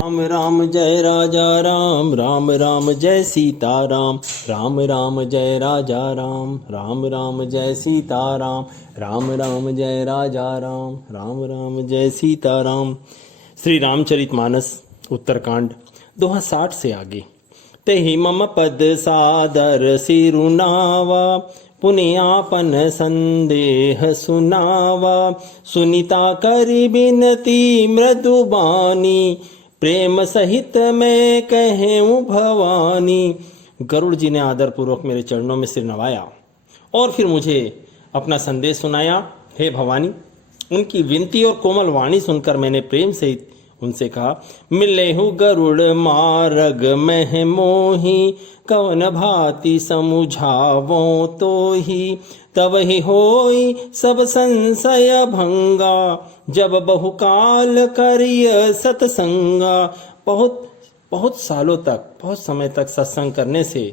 राम राम जय राजा राम, राम राम जय सीता राम, राम राम जय राजा राम, राम राम जय सीता राम, राम राम जय राजा राम, राम राम जय सीता राम। श्री रामचरितमानस उत्तरकांड दोहा 60 से आगे। तेहि मम पद सादर सिरुनावा, पुनियापन संदेह सुनावा, सुनीता करि बिनती मृदुबानी, प्रेम सहित मैं कहूँ भवानी। गरुड़ जी ने आदर पूर्वक मेरे चरणों में सिर नवाया और फिर मुझे अपना संदेश सुनाया। हे भवानी, उनकी विनती और कोमल वाणी सुनकर मैंने प्रेम सहित उनसे कहा, मिले हूँ गरुड़ मार्ग मह मोही, कवन भांति समुझावो तो ही, तब ही होई सब संशय भंगा, जब बहुकाल करिय सतसंगा। बहुत सालों तक, बहुत समय तक सत्संग करने से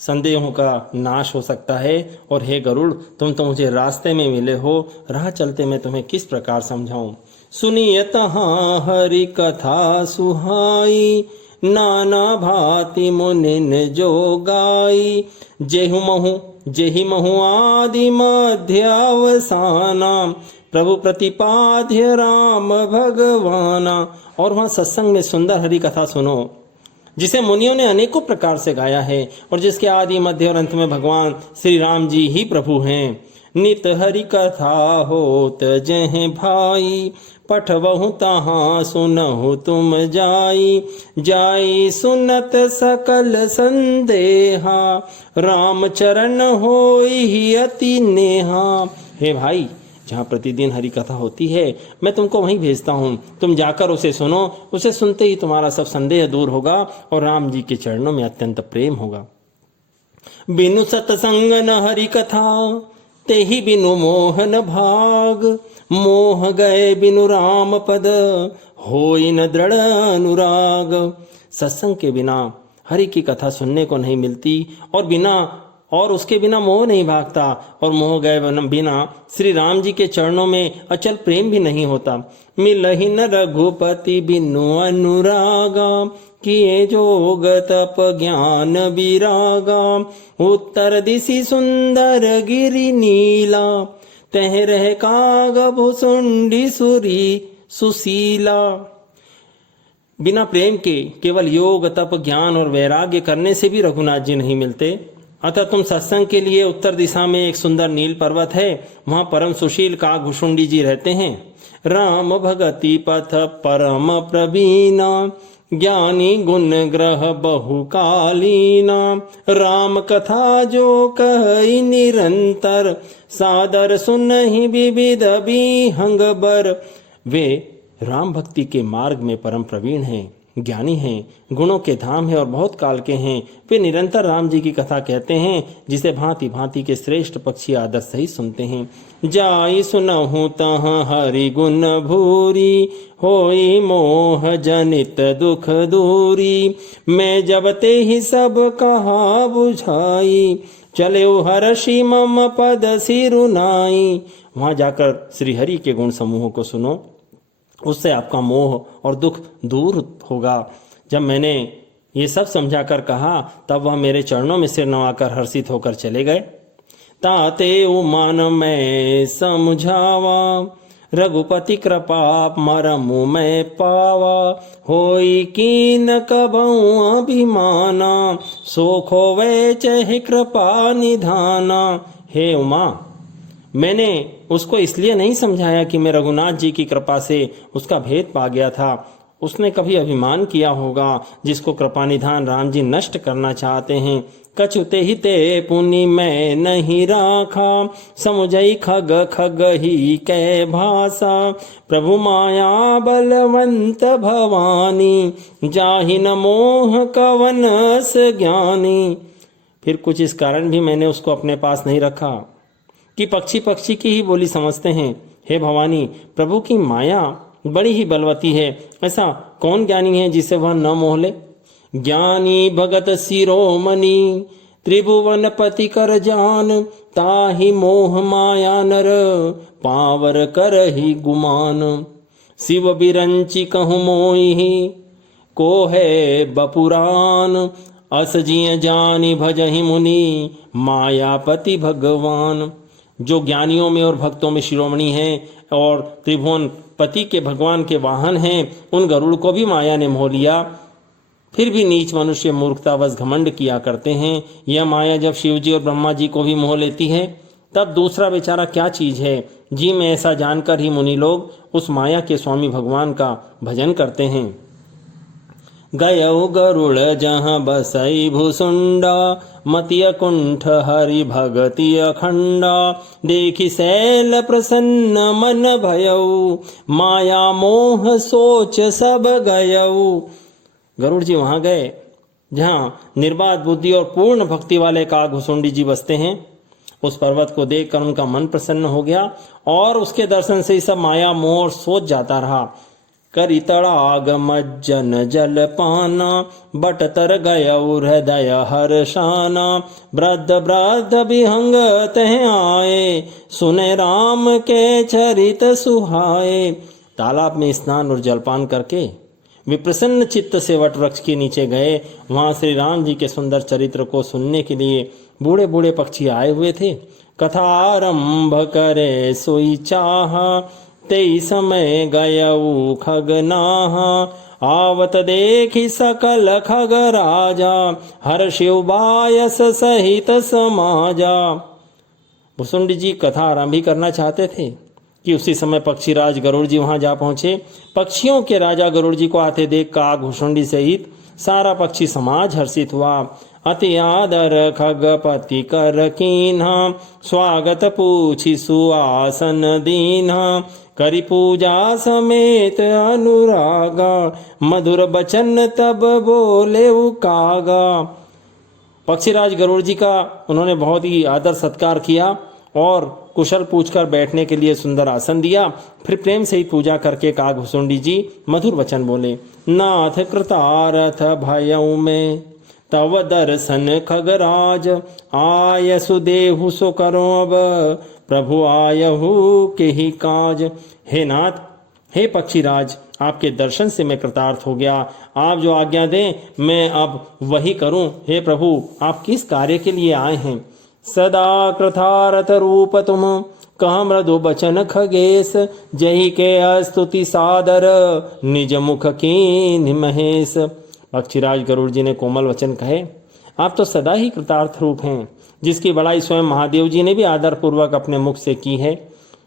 संदेहों का नाश हो सकता है। और हे गरुड़, तुम तो मुझे रास्ते में मिले हो, राह चलते मैं तुम्हें किस प्रकार समझाऊं। सुनिए तहाँ हरि कथा सुहाई, नाना भांति मुनिन जो गाई, जेहि महु आदि मध्य अवसाना, प्रभु प्रतिपाद्य राम भगवाना। और वहाँ सत्संग में सुंदर हरि कथा सुनो, जिसे मुनियों ने अनेकों प्रकार से गाया है और जिसके आदि मध्य और अंत में भगवान श्री राम जी ही प्रभु हैं। नित हरि कथा होत जह भाई, पठवहु तहाँ सुनहु तुम जाई, जाई सुनत सकल संदेहा, राम चरण होई अति नेहा। हे भाई, जहाँ प्रतिदिन हरि कथा होती है मैं तुमको वहीं भेजता हूँ, तुम जाकर उसे सुनो। उसे सुनते ही तुम्हारा सब संदेह दूर होगा और राम जी के चरणों में अत्यंत प्रेम होगा। बिनु सतसंग न हरि कथा, तेहि बिनु मोहन भाग, मोह गए बिनु राम पद, होई न दृढ़ अनुराग। सत्संग के बिना हरि की कथा सुनने को नहीं मिलती और उसके बिना मोह नहीं भागता, और मोह गए बिना श्री राम जी के चरणों में अचल प्रेम भी नहीं होता। मिलहि न रघुपति बिनु अनुरागा, किए जोग तप ज्ञान विरागा, उत्तर दिशि सुंदर गिरि नीला, तह रह काग भुसुंडी सुरी सुशीला। बिना प्रेम के केवल योग तप ज्ञान और वैराग्य करने से भी रघुनाथ जी नहीं मिलते। अतः तुम सत्संग के लिए उत्तर दिशा में एक सुंदर नील पर्वत है, वहां परम सुशील काग भुसुंडी जी रहते हैं। राम भगति पथ परम प्रवीणा, ज्ञानी गुण ग्रह बहुकालीना, राम कथा जो कही निरंतर, सादर सुनहि विविध विहंग बर। वे राम भक्ति के मार्ग में परम प्रवीण हैं, ज्ञानी हैं, गुणों के धाम हैं और बहुत काल के हैं। वे निरंतर राम जी की कथा कहते हैं, जिसे भांति भांति के श्रेष्ठ पक्षी आदर सही सुनते हैं। जाई सुनहु तहाँ हरि गुण भूरी, होई मोह जनित दुख दूरी, मैं जब ते ही सब कहा बुझाई, चले हर्षि मम पद सिरुनाई। वहां जाकर श्री हरि के गुण समूहों को सुनो, उससे आपका मोह और दुख दूर होगा। जब मैंने ये सब समझाकर कहा, तब वह मेरे चरणों में सिर नवाकर हर्षित होकर चले गए। ताते उमान मैं समझावा, रघुपति कृपा मरमु मैं पावा, होई कीन कबहु अभिमाना, सो खोवे चहि कृपा निधाना। हे उमा, मैंने उसको इसलिए नहीं समझाया कि मैं रघुनाथ जी की कृपा से उसका भेद पा गया था। उसने कभी अभिमान किया होगा, जिसको कृपा निधान राम जी नष्ट करना चाहते हैं। कछुते ही ते पुनि मैं नहीं राखा, समुझई खग खग ही कै भाषा, प्रभु माया बलवंत भवानी, जाहि न मोह कवन स ज्ञानी। फिर कुछ इस कारण भी मैंने उसको अपने पास नहीं रखा कि पक्षी की ही बोली समझते हैं। हे भवानी, प्रभु की माया बड़ी ही बलवती है, ऐसा कौन ज्ञानी है जिसे वह न मोह ले। ज्ञानी भगत शिरोमणि, त्रिभुवन पति कर जान, ताहि मोह माया नर, पावर कर ही गुमान। शिव बिरंची कहूँ मोहि, को है बपुरान, अस जिय जानी भजहि मुनि, मायापति भगवान। जो ज्ञानियों में और भक्तों में शिरोमणि हैं और त्रिभुवन पति के भगवान के वाहन हैं, उन गरुड़ को भी माया ने मोह लिया। फिर भी नीच मनुष्य मूर्खतावश घमंड किया करते हैं। यह माया जब शिवजी और ब्रह्मा जी को भी मोह लेती है, तब दूसरा बेचारा क्या चीज है। जी में ऐसा जानकर ही मुनि लोग उस माया के स्वामी भगवान का भजन करते हैं। गयौ गरुड़ जहाँ बसई भुसुंडा, मतिय कुंठ हरि भगति अखंडा, देखी शैल प्रसन्न मन भयऊ, माया मोह सोच सब गयऊ। गरुड़ जी वहां गए जहाँ निर्बाध बुद्धि और पूर्ण भक्ति वाले कागभुसुंडी जी बसते हैं। उस पर्वत को देखकर उनका मन प्रसन्न हो गया और उसके दर्शन से ही सब माया मोह सोच जाता रहा। करी तड़ाग मज्जन जल पाना, बट तर गयऊ हृदय हर्षाना, वृद्ध वृद्ध विहंग तह आए, सुने राम के चरित सुहाए। तालाब में स्नान और जलपान करके वे प्रसन्न चित्त से वट वृक्ष के नीचे गए। वहां श्री राम जी के सुंदर चरित्र को सुनने के लिए बूढ़े बूढ़े पक्षी आए हुए थे। कथा आरंभ करे सोई चाहा, तेई समय गयऊ खगनाहा, आवत देखी सकल खग राजा, हर्षिव बायस सहित समाजा। भुसुंडी जी कथा आरंभ ही करना चाहते थे कि उसी समय पक्षीराज गरुड़ जी वहां जा पहुंचे। पक्षियों के राजा गरुड़ जी को आते देख कागभुसुंडी सहित सारा पक्षी समाज हर्षित हुआ। अति आदर खगपति कर कीन्हा, स्वागत पूछी सुआसन दीन्हा, करी पूजा समेत अनुरागा, मधुर बचन तब बोले कागा। पक्षीराज गरुड़ जी का उन्होंने बहुत ही आदर सत्कार किया और कुशल पूछकर बैठने के लिए सुंदर आसन दिया। फिर प्रेम से ही पूजा करके कागभुसुंडी जी मधुर वचन बोले। नाथ कृतारथ भयऊ में, तव दर्शन खगराज, आय सुदेहु सो करो अब, प्रभु आयहु के ही काज। हे नाथ, हे पक्षीराज, आपके दर्शन से मैं कृतार्थ हो गया। आप जो आज्ञा दें मैं अब वही करूं। हे प्रभु, आप किस कार्य के लिए आए हैं? सदा कृतार्थ रूप तुम, कह मृदु बचन खगेश, जही के स्तुति सादर, निज मुख कीन्ह महेश। पक्षीराज गरुड़ जी ने कोमल वचन कहे। आप तो सदा ही कृतार्थ रूप हैं, जिसकी बड़ाई स्वयं महादेव जी ने भी आदर पूर्वक अपने मुख से की है।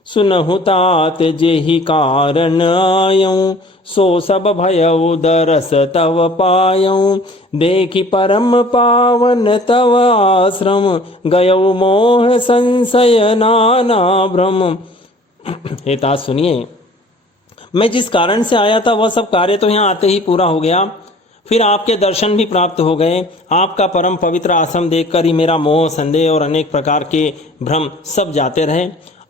सुनहु तात जेहि कारण आयऊं, सो सब भयउ दरस तव पायऊं, देखि परम पावन तव आश्रम, गयउ मोह संशय नाना भ्रम। हे तात सुनिए, मैं जिस कारण से आया था वह सब कार्य तो यहाँ आते ही पूरा हो गया। फिर आपके दर्शन भी प्राप्त हो गए। आपका परम पवित्र आश्रम देखकर ही मेरा मोह संदेह और अनेक प्रकार के भ्रम सब जाते रहे।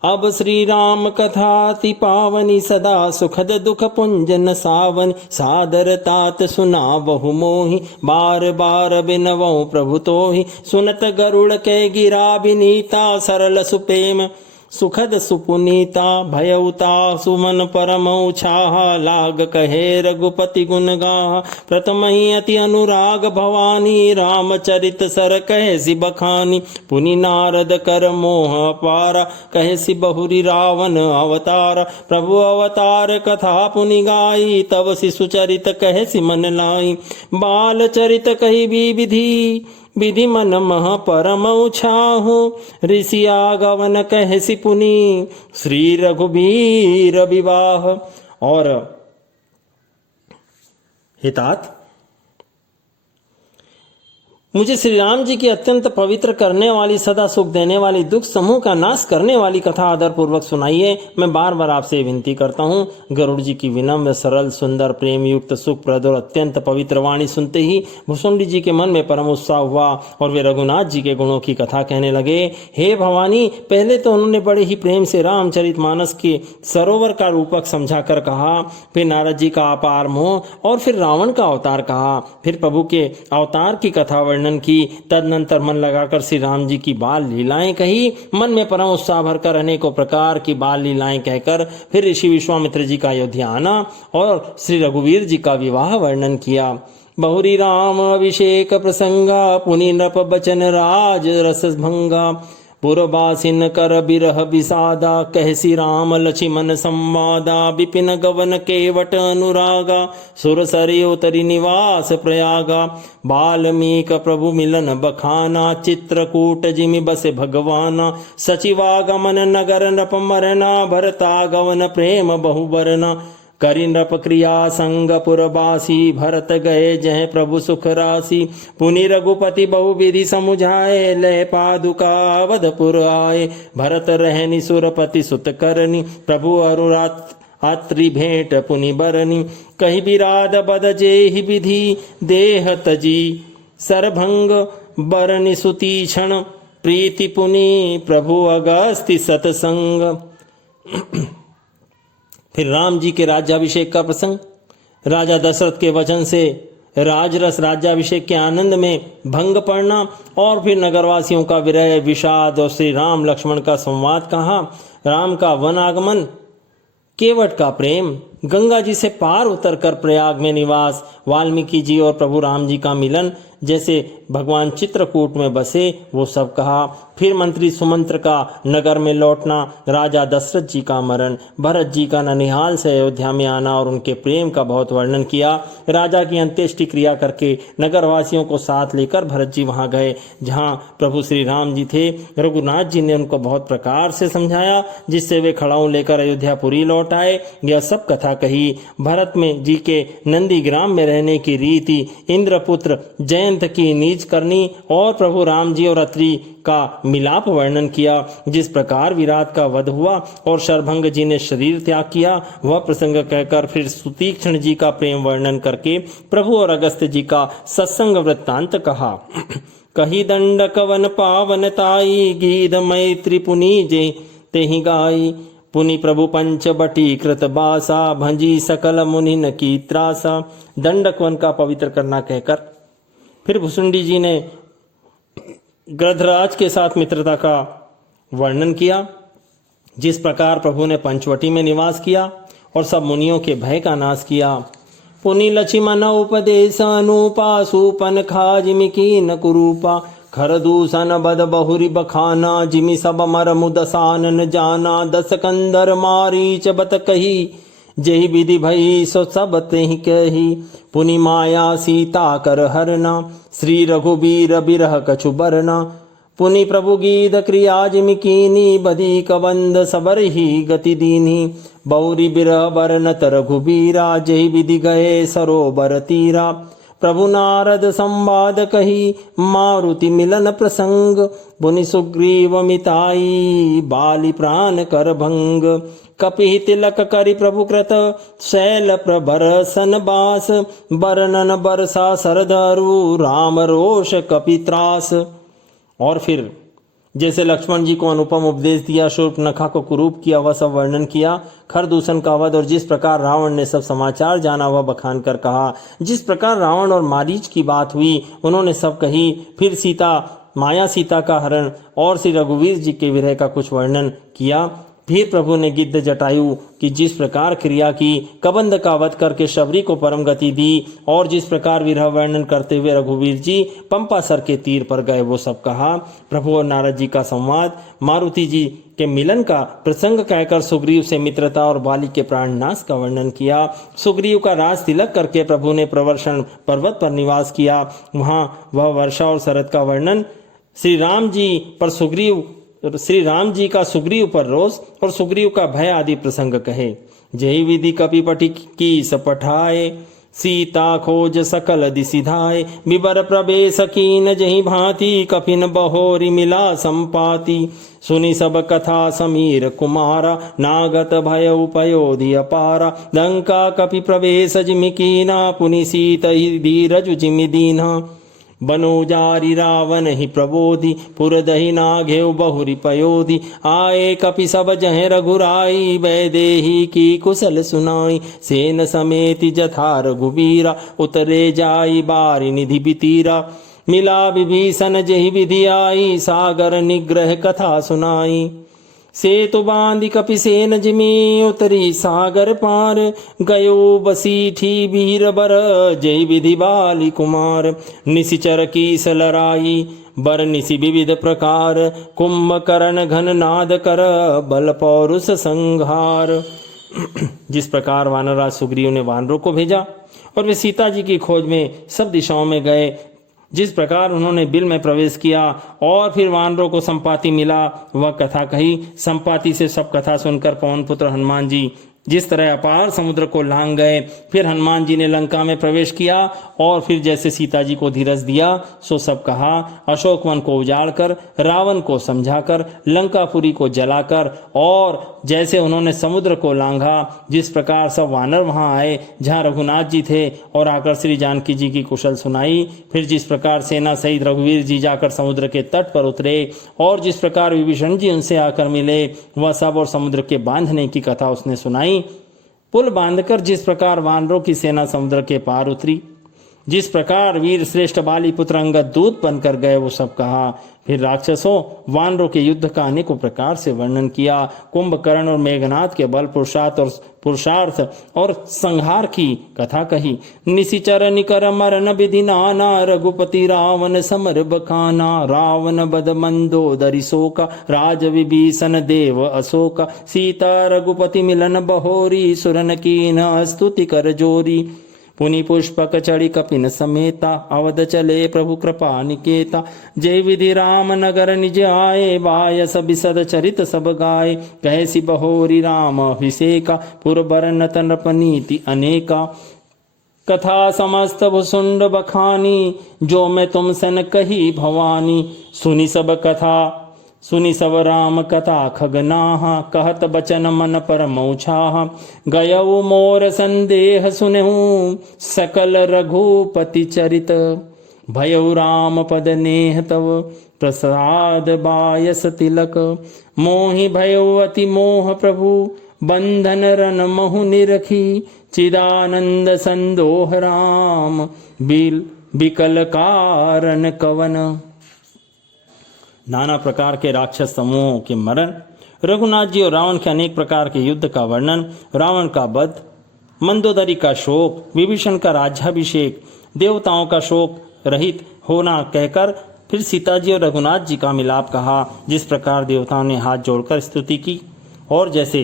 अब श्री राम कथा अति पावनी, सदा सुखद दुख पुंजन सावन, सादर तात सुना बहु मोहि, बार बार बिनवऊं प्रभु तोहि। सुनत गरुड़ के गिरा विनीता, सरल सुप्रेम सुखद सुपुनीता, भयउता सुमन परम उछाहा, लाग कहे रघुपति गुण गाहा। प्रथम ही अति अनुराग भवानी, रामचरित सर कहे सि बखानी, पुनि नारद कर मोह पारा, कहे सि बहुरी रावण अवतार। प्रभु अवतार कथा पुनि गाई, तब शिशु चरित कहे सि मन लाई। बाल चरित कही भी विधि, विधि मन मह परम उछाहु, ऋषि आगवन कह सि पुनि, श्री रघुबीर विवाह। और हितात, मुझे श्री राम जी की अत्यंत पवित्र करने वाली, सदा सुख देने वाली, दुख समूह का नाश करने वाली कथा आदर पूर्वक सुनाइए। मैं बार बार आपसे विनती करता हूँ। गरुड़ जी की विनम्र, सरल, सुंदर, प्रेम युक्त, सुखप्रद और अत्यंत पवित्र वाणी सुनते ही भुसुंडी जी के मन में परम उत्साह हुआ और वे रघुनाथ जी के गुणों की कथा कहने लगे। हे भवानी, पहले तो उन्होंने बड़े ही प्रेम से रामचरितमानस के सरोवर का रूपक समझा कर कहा, फिर नारद जी का अपार मोह और फिर रावण का अवतार कहा, फिर प्रभु के अवतार की कथा वर्णन वर्णन की। तदनंतर मन लगाकर श्री राम जी की बाल लीलाएं कही। मन में परम उत्साह भरकर अनेकों प्रकार की बाल लीलाएं कहकर फिर ऋषि विश्वामित्र जी का अयोध्या आना और श्री रघुवीर जी का विवाह वर्णन किया। बहुरी राम अभिषेक प्रसंगा, पुनि नृप बचन राज रस भंगा। पुरबासिन कर बिरह विषादा, कहसी राम लक्ष्मण संवादा। विपिन गवन केवट अनुरागा, सुर सरयो तरि निवास प्रयागा। बाल्मीक प्रभु मिलन बखाना, चित्रकूट जिमि बसे भगवाना। सचिवागमन नगर नृप मरना, भरतागमन प्रेम बहुबरना। करि नृप क्रिया संग पुरबासी, भरत गए जय प्रभु सुख राशि। पुनि रघुपति बहुविधि समुझाए, लय पादुका अवधपुर आए। भरत रहनि सुरपति सुत करनी, प्रभु अरुरात अत्रि भेंट पुनि बरनी। कहि बिराद बद जेहि विधि, देह तजी सरभंग बरनि सुतीक्षण। प्रीति पुनि प्रभु अगस्ति सतसंग। फिर राम जी के राज्याभिषेक का प्रसंग। राजा दशरथ के वचन से राजरस राज्याभिषेक के आनंद में भंग पड़ना और फिर नगरवासियों का विरह विषाद और श्री राम लक्ष्मण का संवाद कहा। राम का वन आगमन, केवट का प्रेम, गंगा जी से पार उतरकर प्रयाग में निवास, वाल्मीकि जी और प्रभु राम जी का मिलन, जैसे भगवान चित्रकूट में बसे, वो सब कहा। फिर मंत्री सुमंत्र का नगर में लौटना, राजा दशरथ जी का मरण, भरत जी का ननिहाल से अयोध्या में आना और उनके प्रेम का बहुत वर्णन किया। राजा की अंत्येष्टि क्रिया करके नगरवासियों को साथ लेकर भरत जी वहां गए जहां प्रभु श्री राम जी थे। रघुनाथ जी ने उनको बहुत प्रकार से समझाया, जिससे वे खड़ाऊ लेकर अयोध्यापुरी लौट आए। यह सब कथा कही। भरत में जी के नंदीग्राम में रहने की रीति, इंद्रपुत्र जयंत की नीच करनी और प्रभु राम जी और अत्रि का मिलाप वर्णन किया। जिस प्रकार विराट का वध हुआ और शरभंग जी ने शरीर त्याग किया, वह प्रसंग कहकर फिर सुतीक्षण जी का प्रेम वर्णन करके प्रभु और अगस्त्य जी का सत्संग वृत्तांत कहा। कही दंड कवन पावन ताई, गीध मैत्री पुनि जे तेहि गाई। पुनि प्रभु पंच बटी कृत बासा, भंजी सकल मुनिन की त्रासा। दंडक वन का पवित्र करना कहकर फिर भुसुंडी जी ने गृधराज के साथ मित्रता का वर्णन किया। जिस प्रकार प्रभु ने पंचवटी में निवास किया और सब मुनियों के भय का नाश किया। पुनि लक्ष्मण उपदेश अनुपा, सूपन खा जिमि कीन कुरूपा। खर दूषण बद बहुरी बखाना, जिमि सब मर मुदसानन जाना। दस कंदर मारीच बत कही, जही विधि भई सो सब तेहि कही। पुनि माया सीता कर हरना, श्री रघुबीर बिरह कछु बरना। पुनि प्रभु गीध क्रिया जिमि कीनी, बधी कबंध सबर ही गति दीनी। बौरी बिरह बरनत रघुबीरा, जही विधि गए सरोवर तीरा। प्रभु नारद संवाद कही, मारुति मिलन प्रसंग। पुनि सुग्रीव मिताई, बाली प्राण कर भंग। कपि तिलक करि प्रभु कृत, शैल प्रभर सन बास। बरनन बरसा सरधरु, राम रोष कपि त्रास। और फिर जैसे लक्ष्मण जी को अनुपम उपदेश दिया, शूर्पणखा को कुरूप किया, वह सब वर्णन किया। खरदूषण का वध और जिस प्रकार रावण ने सब समाचार जाना वह बखान कर कहा। जिस प्रकार रावण और मारीच की बात हुई उन्होंने सब कही। फिर माया सीता का हरण और श्री रघुवीर जी के विरह का कुछ वर्णन किया। फिर प्रभु ने गिद्ध जटायु की जिस प्रकार क्रिया की, कबंध का वध करके शबरी को परम गति दी और जिस प्रकार विरह वर्णन करते हुए रघुवीर जी पंपासर के तीर पर गए, वो सब कहा। प्रभु और नारद जी का संवाद, मारुति जी के मिलन का प्रसंग कहकर सुग्रीव से मित्रता और बाली के प्राण नाश का वर्णन किया। सुग्रीव का राज तिलक करके प्रभु ने प्रवर्षण पर्वत पर निवास किया, वहां वह वर्षा और शरद का वर्णन। श्री राम जी का सुग्रीव पर रोष और सुग्रीव का भय आदि प्रसंग कहे। जही विधि कपिपटि की सपठाए, सीता खोज सकल दिसिधाय। बिबर प्रवेश कीन जही भांति, कपिन बहोरी मिला संपाति। सुनि सब कथा समीर कुमारा, नागत भय उपयोधि अपारा। लंका कपि प्रवेश जिमि कीना, पुनि सीत धीरजु जिमि दीना। बनोजारी रावण ही प्रबोधि, पुरदहि नाघेउ बहुरी पयोधि। आए कपि सब जह रघुराई, वैदेही की कुशल सुनाई। सेन समेति जथा रघुबीरा, उतरे जाई बारी निधि बितीरा। मिला विभीषण जेहि विधि आई, सागर निग्रह कथा सुनाई। सेतु बांधि कपिसेन जिमि, उतरी सागर पार, गयो बसीठी वीर बर, जय विधि बाली कुमार। निशिचर कीस लड़ाई, बर निशि विविध प्रकार, कुंभकर्ण घन नाद कर, बल पौरुष संहार। जिस प्रकार वानरराज सुग्रीव ने वानरों को भेजा और वे सीता जी की खोज में सब दिशाओं में गए, जिस प्रकार उन्होंने बिल में प्रवेश किया और फिर वानरों को संपाति मिला, वह कथा कही। संपाति से सब कथा सुनकर पवन पुत्र हनुमान जी जिस तरह अपार समुद्र को लांघ गए, फिर हनुमान जी ने लंका में प्रवेश किया और फिर जैसे सीता जी को धीरज दिया सो सब कहा। अशोक वन को उजाड़कर, रावण को समझाकर, लंकापुरी को जलाकर और जैसे उन्होंने समुद्र को लांघा, जिस प्रकार सब वानर वहां आए जहां रघुनाथ जी थे और आकर श्री जानकी जी की कुशल सुनाई। फिर जिस प्रकार सेना सहित रघुवीर जी जाकर समुद्र के तट पर उतरे और जिस प्रकार विभीषण जी उनसे आकर मिले, वह सब और समुद्र के बांधने की कथा उसने सुनाई। पुल बांधकर जिस प्रकार वानरों की सेना समुद्र के पार उतरी, जिस प्रकार वीर श्रेष्ठ बाली पुत्र अंगद दूत बनकर गए, वो सब कहा। फिर राक्षसों वानरों के युद्ध का अनेकों प्रकार से वर्णन किया। कुंभकर्ण और मेघनाथ के बल पुरुषार्थ और संहार की कथा कही। निशिचर निकर मरण विधि नाना, रघुपति रावण समर बखाना। रावण बद मंदोदरी शोका, राज विभीषण देव अशोका। सीता रघुपति मिलन बहोरी, सुरन कीन स्तुति कर जोरी। पुनि पुष्पक चढ़ी कपिन समेता, अवध चले प्रभु कृपा निकेता। जय विधि राम नगर निज आए, बायस बिसद चरित सब गाय। कहसी बहोरी राम अभिषेका, पुरबर नत नृपनीति अनेका। कथा समस्त भुसुंड बखानी, जो मैं तुम सन कही भवानी। सुनी सब कथा सुनी सब राम कथा खगनाहा, कहत बचन मन पर मौछाहा। गयऊ मोर संदेह सुनहु, सकल रघुपति चरित। भयऊ राम पद नेह तव, प्रसाद बायस तिलक। मोहि भयऊ अति मोह प्रभु, बंधन रन महु निरखी। चिदानंद संदोह राम, बिकल कारण कवन। नाना प्रकार के राक्षस समूहों के मरण, रघुनाथ जी और रावण के अनेक प्रकार के युद्ध का वर्णन, रावण का वध, मंदोदरी का शोक, विभीषण का राज्याभिषेक, देवताओं का शोक रहित होना कहकर फिर सीता जी और रघुनाथ जी का मिलाप कहा। जिस प्रकार देवताओं ने हाथ जोड़कर स्तुति की और जैसे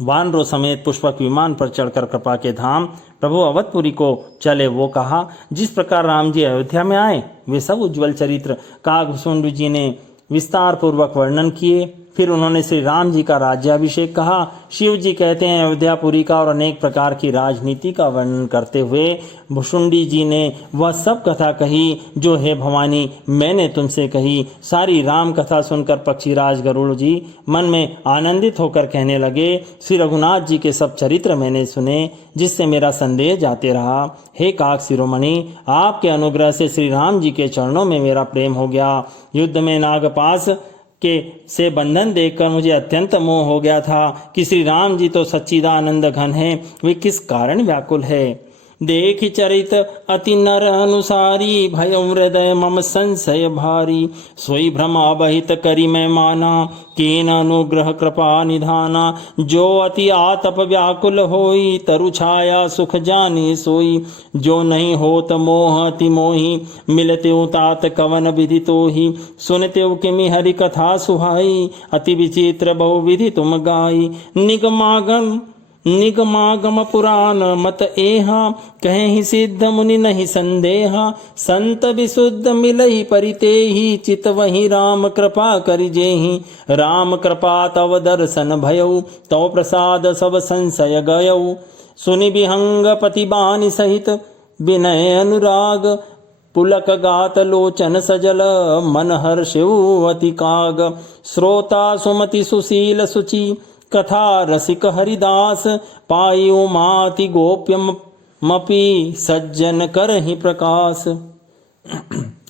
वानरों समेत पुष्पक विमान पर चढ़कर कृपा के धाम प्रभु अवधपुरी को चले, वो कहा। जिस प्रकार राम जी अयोध्या में आए, वे सब उज्ज्वल चरित्र कागभूषुंड जी ने विस्तार पूर्वक वर्णन किए। फिर उन्होंने श्री राम जी का राज्याभिषेक कहा। शिव जी कहते हैं अयोध्यापुरी का और अनेक प्रकार की राजनीति का वर्णन करते हुए भुषुंडी जी ने वह सब कथा कही जो हे भवानी मैंने तुमसे कही। सारी राम कथा सुनकर पक्षीराज गरुड़ जी मन में आनंदित होकर कहने लगे, श्री रघुनाथ जी के सब चरित्र मैंने सुने, जिससे मेरा संदेह जाते रहा। हे काक शिरोमणि, आपके अनुग्रह से श्री राम जी के चरणों में मेरा प्रेम हो गया। युद्ध में नागपाश के से बंधन देखकर मुझे अत्यंत मोह हो गया था कि श्री राम जी तो सच्चिदानंद घन है, वे किस कारण व्याकुल है। देखि चरित अति नर अनुसारी, भय हृदय मम संशय भारी। सोई भ्रमा बहित करी मैं माना, कीन अनुग्रह कृपा निधाना। जो अति आतप व्याकुल होई, तरु छाया सुख जानी सोई। जो नहीं होत मोह अति मोही, मिलते तात कवन विधि तोही। सुनते किमि हरि कथा सुहाई, अति विचित्र बहु विधि तुम गाई। निगमागम पुराण मत एहा, कहीं सिद्ध मुनि नहीं संदेहा। संत विशुद्ध मिलहि परितेहि, चित वही राम कृपा करिजेहि। राम कृपा तव दर्शन भयउ, तव प्रसाद सब संशय गयउ। सुनि विहंग पति बानी सहित, विनय अनुराग। पुलक गात लोचन सजल, मन हर्षउ अति काग। श्रोता सुमति सुशील सुचि, कथा रसिक हरिदास। पायु माति गोप्यमपि, सज्जन करहि प्रकाश।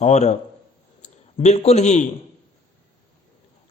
और बिल्कुल ही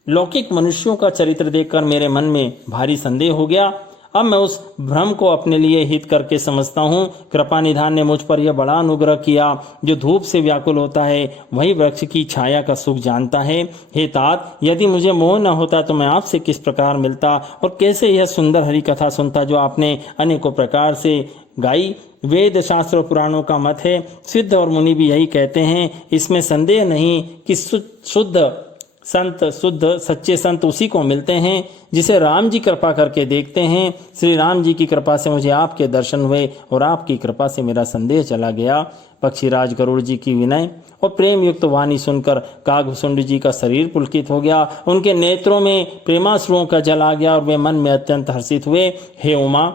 लौकिक मनुष्यों का चरित्र देखकर मेरे मन में भारी संदेह हो गया। अब मैं उस भ्रम को अपने लिए हित करके समझता हूँ। कृपा निधान ने मुझ पर यह बड़ा अनुग्रह किया। जो धूप से व्याकुल होता है वही वृक्ष की छाया का सुख जानता है। हे तात, यदि मुझे मोह न होता तो मैं आपसे किस प्रकार मिलता और कैसे यह सुंदर हरि कथा सुनता जो आपने अनेकों प्रकार से गाई। वेद शास्त्र और पुराणों का मत है, सिद्ध और मुनि भी यही कहते हैं। इसमें संदेह नहीं कि शुद्ध सच्चे संत उसी को मिलते हैं जिसे राम जी कृपा करके देखते हैं। श्री राम जी की कृपा से मुझे आपके दर्शन हुए और आपकी कृपा से मेरा संदेह चला गया। पक्षीराज गरुड़ जी की विनय और प्रेम युक्त वाणी सुनकर कागभुसुंड जी का शरीर पुलकित हो गया। उनके नेत्रों में प्रेमाश्रुओं का जल आ गया और वे मन में अत्यंत हर्षित हुए। हे उमा,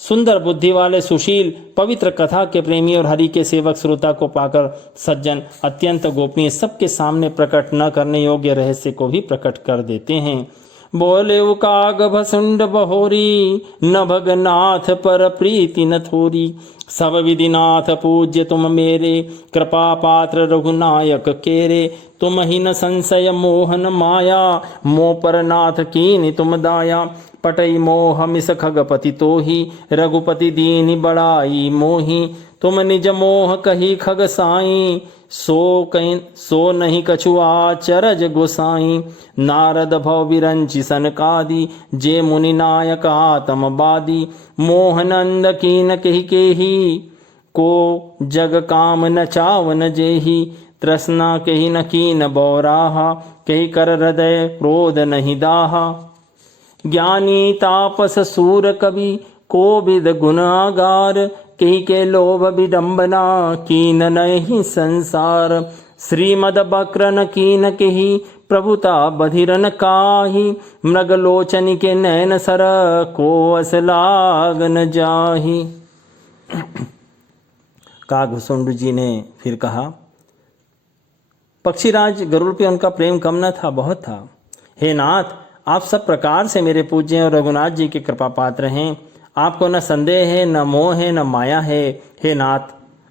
सुंदर बुद्धि वाले सुशील पवित्र कथा के प्रेमी और हरि के सेवक श्रोता को पाकर सज्जन अत्यंत गोपनीय सबके सामने प्रकट न करने योग्य रहस्य को भी प्रकट कर देते हैं। बोले कागभसुंड बहोरी, न भगनाथ पर प्रीति न थोरी। सब विधिनाथ पूज्य तुम मेरे, कृपा पात्र रघुनायक केरे। तुम ही न संशय मोहन माया, मोह पर नाथ कीनि तुम दाया। पटई मोह मिस खगपति तोही, रघुपति दीनि बड़ाई मोही। तुम निज मोह कही खग साई, सो नहीं कछु आचरज गोसाई। नारद भव विरंचि सनकादि, जे मुनि नायक आत्म बादी। मोहनंद कीन कही केही, को जग काम न चावन जेही। तृष्णा कही न कीन बौराहा, कही कर हृदय क्रोध नहीं दाहा। ज्ञानी तापस सूर कवि, को विद गुणागार। कही के लोभ विडम्बना, कीन नहीं संसार। श्रीमद बक्रन कीन कही, प्रभुता बधिरन काही। मृगलोचन के नैन सर, को असलाग न जाही। कागभुसुंड जी ने फिर कहा, पक्षीराज गरुड़ पे उनका प्रेम कम न था, बहुत था। हे नाथ, आप सब प्रकार से मेरे पूज्य और रघुनाथ जी के कृपा पात्र हैं। आपको न संदेह है, न मोह है, न माया है। हे नाथ,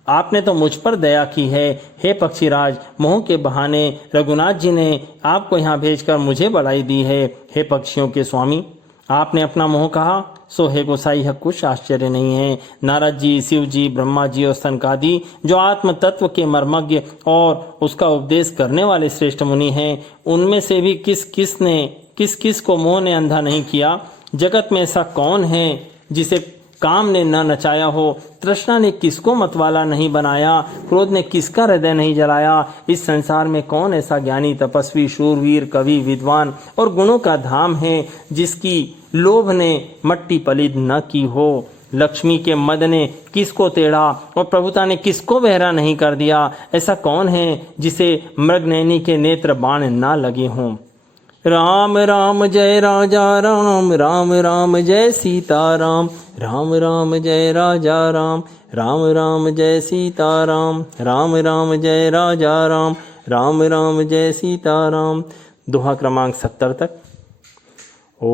आपने तो मुझ पर दया की है। हे पक्षीराज, मोह के बहाने रघुनाथ जी ने आपको यहाँ भेजकर मुझे बड़ाई दी है। हे पक्षियों के स्वामी, आपने अपना मोह कहा, सो हे गोसाई, यह कुछ आश्चर्य नहीं है। नारद जी, शिव जी, ब्रह्मा जी और सनकादि जो आत्म तत्व के मर्मज्ञ और उसका उपदेश करने वाले श्रेष्ठ मुनि हैं, उनमें से भी किस किस को मोह ने अंधा नहीं किया। जगत में ऐसा कौन है जिसे काम ने न नचाया हो। तृष्णा ने किसको मतवाला नहीं बनाया, क्रोध ने किसका हृदय नहीं जलाया। इस संसार में कौन ऐसा ज्ञानी, तपस्वी, शूरवीर, कवि, विद्वान और गुणों का धाम है जिसकी लोभ ने मट्टी पलिद न की हो। लक्ष्मी के मद ने किसको तेड़ा और प्रभुता ने किसको बहरा नहीं कर दिया। ऐसा कौन है जिसे मृगनयनी के नेत्र बाण न लगे हों। राम राम जय राजा राम, राम राम जय सीता राम। राम राम जय राजा राम, राम राम जय सीता राम। राम राम जय राजा राम, राम राम जय सीता राम। दोहा क्रमांक 70 तक। ओ